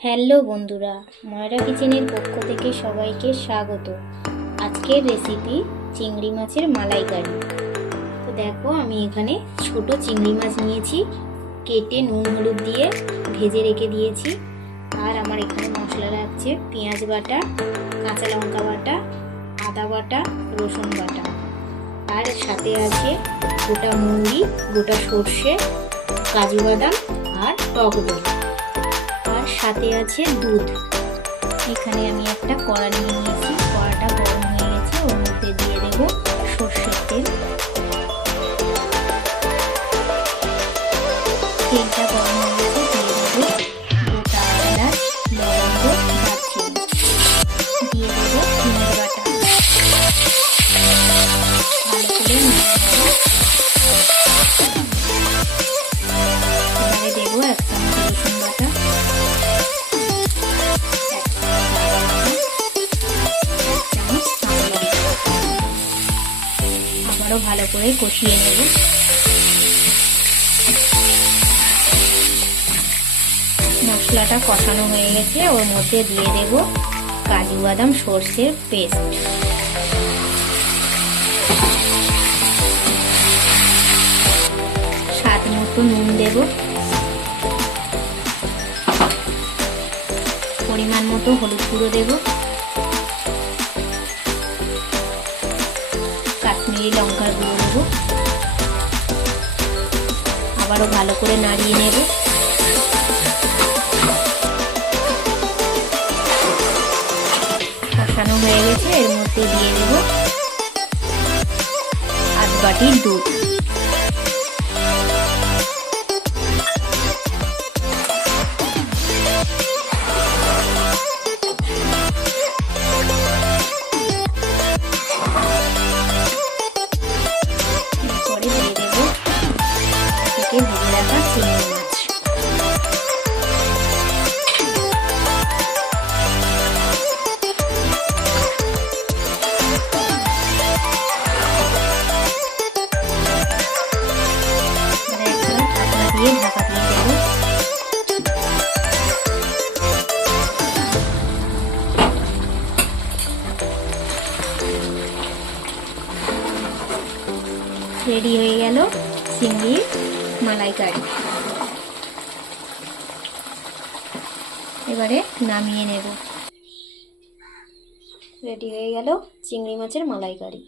Hello বন্ধুরা, ময়রা কিচেনের পক্ষ থেকে সবাইকে স্বাগত। আজকের রেসিপি চিংড়ি মাছের মালাইকারি। তো দেখো, আমি এখানে ছোট চিংড়ি মাছ নিয়েছি, কেটে নুন হলুদ দিয়ে ভেজে রেখে দিয়েছি। আর আমার এখানে মশলা লাগছে পেঁয়াজ বাটা, কাঁচা লঙ্কা বাটা, আদা বাটা, রসুন বাটা। আর সাথে আছে গোটা মুড়ি গোটা সর্ষে, কাজু বাদাম আর টক দই। সাথে আছে দুধ। এখানে আমি একটা কড়া নিয়ে নিয়েছি। আবারও ভালো করে কষিয়ে নেব। মশলাটা কষানো হয়ে গেছে, ওর মধ্যে দিয়ে দেব কাজু বাদাম সর্ষের পেস্ট। স্বাদ মতো নুন দেব। পরিমাণ মতো হলুদ গুঁড়ো দেব। কাশ্মীরি লঙ্কার গুঁড়ো নেব আবারও ভালো করে নাড়িয়ে নেব। কষানো হয়ে গেছে, এর মধ্যে দিয়ে দেব আধ বাটির দুধ। রেডি হয়ে গেল চিংড়ির মালাইকারি। এবারে নামিয়ে নেব। রেডি হয়ে গেল চিংড়ি মাছের মালাইকারি।